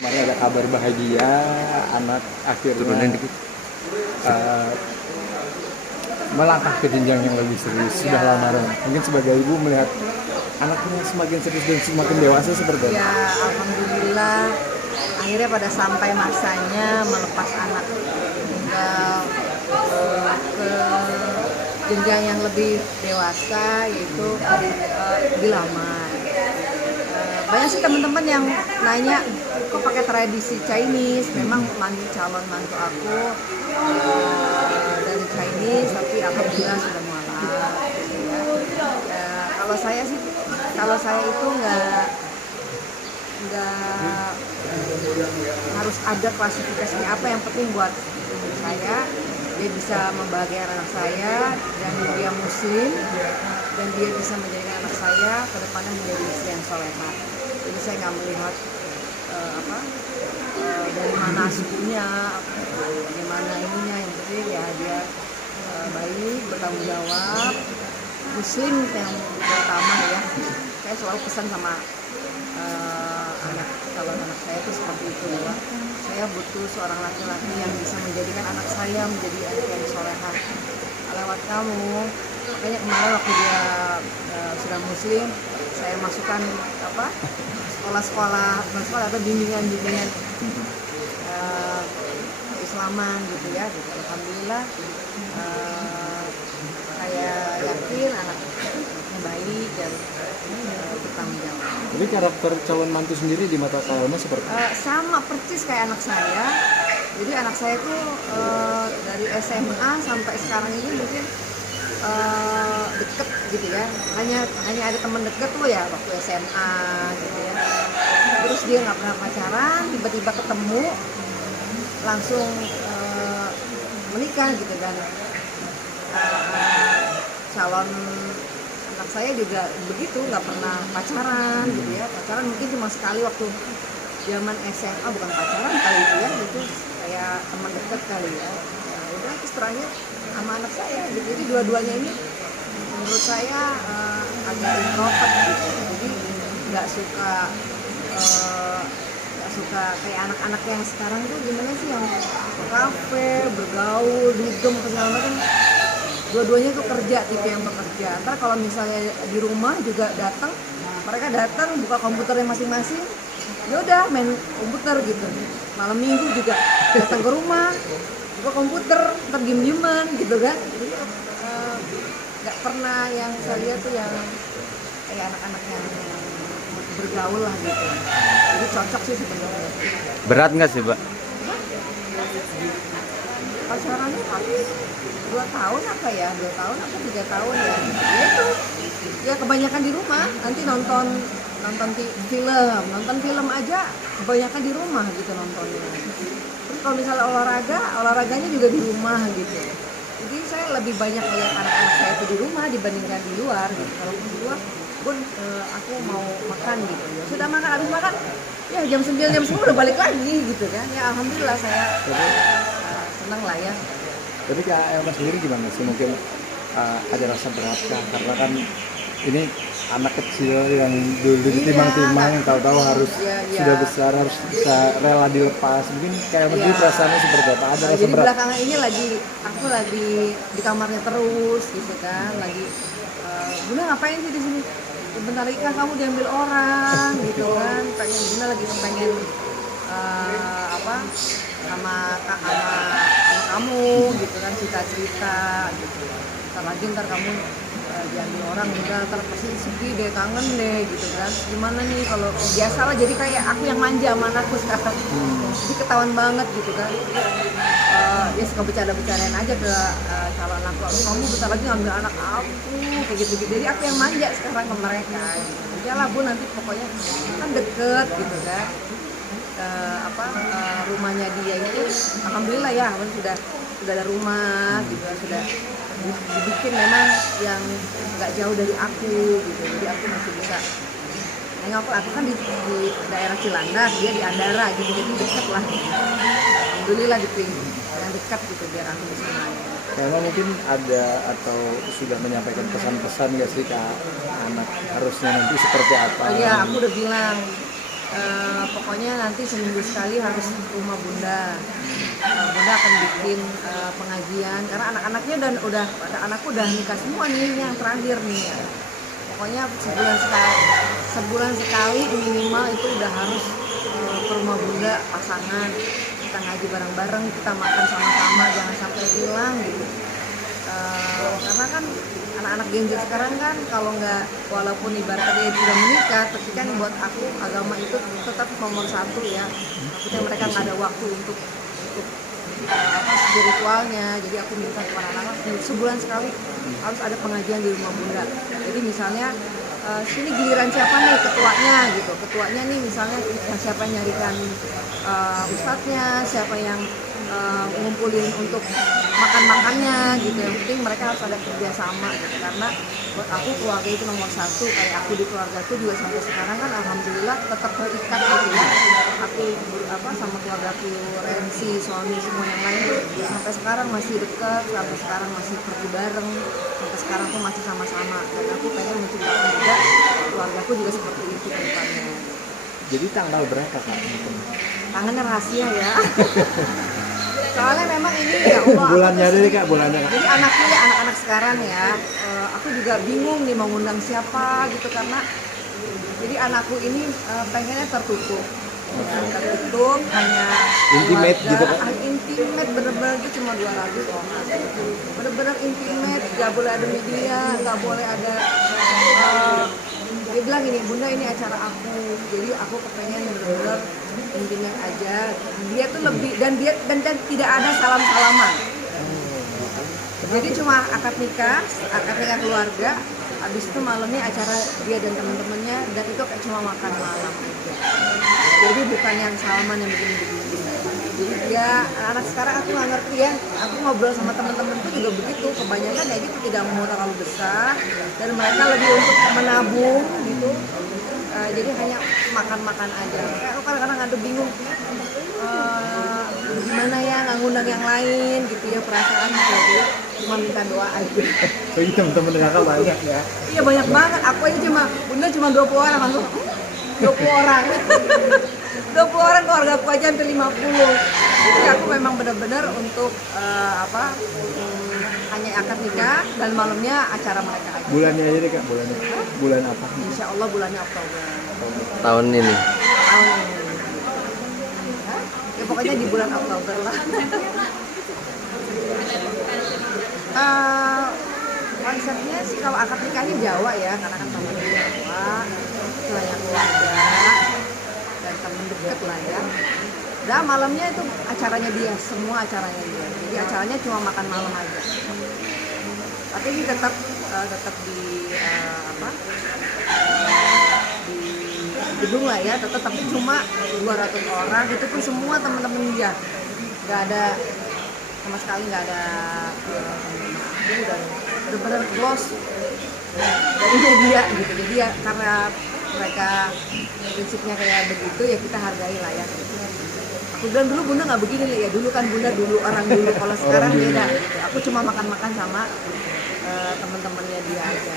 Kemarin ada kabar bahagia, anak akhirnya melangkah ke jenjang yang lebih serius, sudah lamaran. Mungkin sebagai ibu melihat anaknya semakin serius dan semakin dewasa seperti itu. Ya, alhamdulillah akhirnya pada sampai masanya melepas anak ke jenjang yang lebih dewasa, yaitu dilamar. Banyak sih teman-teman yang nanya, kok pakai tradisi Chinese? Memang calon mantu aku dari Chinese, tapi alhamdulillah sudah mualaf. Kalau saya itu nggak harus ada klasifikasinya apa, yang penting buat saya dia bisa membahagiakan anak saya, dan dia muslim, dan dia bisa menjadikan anak saya ke depannya menjadi istri yang solehah. Jadi saya nggak melihat dari mana sukunya, bagaimana ininya, yang penting ya dia baik, bertanggung jawab, muslim yang pertama ya. Saya selalu pesan sama kalau anak saya itu seperti itu, bahwa saya butuh seorang laki-laki yang bisa menjadikan anak saya menjadi anak yang solehah lewat kamu. Makanya kemarin waktu dia sudah muslim, saya masukkan sekolah atau bimbingan Islaman gitu ya. Alhamdulillah saya yakin anaknya baik dan bertanggung jawab. Jadi karakter calon mantu sendiri di mata Kak Elma seperti sama persis kayak anak saya. Jadi anak saya itu dari SMA sampai sekarang ini mungkin deket gitu ya. Hanya ada teman deket tuh ya waktu SMA gitu ya. Terus dia nggak pernah pacaran, tiba-tiba ketemu langsung menikah gitu. Dan calon anak saya juga begitu, nggak pernah pacaran gitu ya. Pacaran mungkin cuma sekali waktu zaman SMA, bukan pacaran kali itu ya, itu kayak teman dekat kali ya. Ya udah, terus terakhir sama anak saya gitu. Jadi dua-duanya ini menurut saya agak introvert gitu. Jadi nggak suka kayak anak-anak yang sekarang tuh, gimana sih, yang ke kafe, bergaul, dugem, segala macam. Dua-duanya itu kerja, tipe yang bekerja. Ntar kalau misalnya di rumah juga mereka datang buka komputernya masing-masing, ya udah main komputer gitu. Malam minggu juga datang ke rumah buka komputer, ntar diem-dieman gitu kan. Jadi nggak pernah yang saya lihat tuh yang kayak anak-anak yang bergaul lah gitu. Jadi cocok sih sebenarnya. Berat nggak sih, Mbak? Pacarannya paling 2 tahun apa 3 tahun ya. Ya itu ya kebanyakan di rumah, nanti nonton film aja kebanyakan di rumah gitu nontonnya. Terus kalau misalnya olahraganya juga di rumah gitu. Jadi saya lebih banyak lihat anak-anak saya itu di rumah dibandingkan di luar gitu. Kalau di luar pun aku mau makan gitu ya, sudah makan, habis makan ya jam 9 jam 10 udah balik lagi gitu kan. Ya alhamdulillah saya senang lah ya. Jadi Kak Elma sendiri gimana sih? Mungkin ada rasa beratkah karena kan ini anak kecil yang dulu ditimang-timang, yang tahu-tahu harus sudah besar, harus bisa rela dilepas. Mungkin Kak Elma sendiri perasaannya seperti apa? Ada rasa Jadi berat? belakangan ini aku lagi di kamarnya terus gitu kan, lagi Bunda ngapain sih di sini? Bentar lagi kan kamu diambil orang gitu kan. Bunda lagi pengen sama kamu gitu kan, cerita gitu. Ntar kamu diambil orang, udah ntar pasti sepi deh, kangen deh gitu kan. Gimana nih kalau biasalah, jadi kayak aku yang manja sama anakku sekarang. Jadi ketahuan banget gitu kan. Dia suka bercanda-bercandain aja ke calon aku, kamu bentar lagi ngambil anak aku kayak gitu. Jadi aku yang manja sekarang ke mereka gitu. Udah lah Bu, nanti pokoknya kan deket gitu kan. Rumahnya dia itu alhamdulillah ya, sudah ada rumah gitu, sudah dibikin memang yang nggak jauh dari aku gitu. Jadi aku masih bisa nengok. Aku kan di daerah Cilandak, dia di Andara gitu, jadi dekat lah. Alhamdulillah dipilih yang dekat gitu biar aku bisa main. Karena mungkin ada atau sudah menyampaikan pesan-pesan nggak sih ke anak, harusnya nanti seperti apa? Iya, aku udah bilang pokoknya nanti seminggu sekali harus rumah bunda. Bunda akan bikin pengajian karena anak-anaknya dan anakku udah nikah semua nih, ini yang terakhir nih ya. Pokoknya sebulan sekali minimal itu udah harus ke rumah bunda pasangan, kita ngaji bareng-bareng, kita makan sama-sama, jangan sampai hilang gitu. Karena kan anak-anak Gen Z sekarang kan kalau nggak, walaupun ibaratnya dia sudah menikah, tapi kan buat aku agama itu tetap nomor satu ya. Maksudnya mereka nggak ada waktu untuk spiritualnya. Jadi aku minta kepada anak-anak sebulan sekali harus ada pengajian di rumah bunda. Jadi misalnya sini giliran siapa nih ketuanya gitu, ketuanya nih misalnya siapa yang nyarikan ustadznya, siapa yang ngumpulin untuk makan-makannya gitu. Yang penting mereka harus ada kerjasama gitu, karena buat aku keluarga itu nomor satu. Kayak aku di keluargaku juga sampai sekarang kan alhamdulillah tetap terikat gitu ya. Aku sama keluargaku, Rensi, suami, semua yang lain tuh sampai sekarang masih dekat, sampai sekarang masih pergi bareng, sampai sekarang tuh masih sama-sama. Dan aku pengen menciptakan juga keluargaku juga seperti itu ke depannya. Jadi tanggal berapa Kak? Tangannya rahasia ya. Soalnya memang ini ya Allah, bulannya deh Kak, bulannya Kak. jadi anakku ya, anak-anak sekarang ya, aku juga bingung nih mau ngundang siapa gitu, karena jadi anakku ini pengennya tertutup, hanya Intimate keluarga, gitu, Kak? Intimate, bener-bener itu cuma 200 orang, bener-bener intimate, nggak boleh ada media, nggak boleh ada dia bilang gini, bunda ini acara aku, jadi aku kepengen bener-bener intimate aja. Dia tuh lebih dan tidak ada salam-salaman. Jadi cuma akad nikah keluarga, habis itu malamnya acara dia dan teman-temannya, dan itu kayak cuma makan malam aja. Jadi bukan yang salaman yang begini-begini. Jadi ya anak sekarang aku nggak ngerti ya. Aku ngobrol sama teman-teman tuh juga begitu. Kebanyakan ya gitu tidak mau terlalu besar, dan mereka lebih untuk menabung gitu. Jadi hanya makan-makan aja. Kayak aku kadang-kadang ada bingung. Gimana ya nggak ngundang yang lain gitu ya, perasaan gitu. Cuma minta doa aja. Jadi teman-teman Kakak banyak ya. Iya banyak banget. Aku aja bunda cuma 20 orang langsung 20 orang. 20 orang, keluarga aku aja hampir 50. Jadi aku memang benar-benar untuk hanya akad nikah dan malamnya acara mereka aja. Bulannya aja deh Kak, bulannya. Bulan apa? Insya Allah bulannya Oktober. Tahun ini. Tahun ini. Ya pokoknya di bulan Oktober lah. Konsepnya sih kalau akad nikahnya Jawa ya, karena kan sama Jawa, istilahnya keluarga dan teman dekat lah ya. Dan malamnya itu acaranya dia, semua acaranya dia. Jadi acaranya cuma makan malam aja. Tapi ini tetap di di gedung lah ya, tetap, tapi cuma 200 orang, itu pun semua teman-teman dia. Nggak ada sama sekali, nggak ada aku dan benar-benar close dari media gitu. Jadi ya karena mereka prinsipnya kayak begitu ya kita hargai lah ya. Aku bilang dulu bunda nggak begini ya, dulu kan bunda orang dulu, kalau sekarang beda gitu. Aku cuma makan-makan sama teman-temannya dia aja.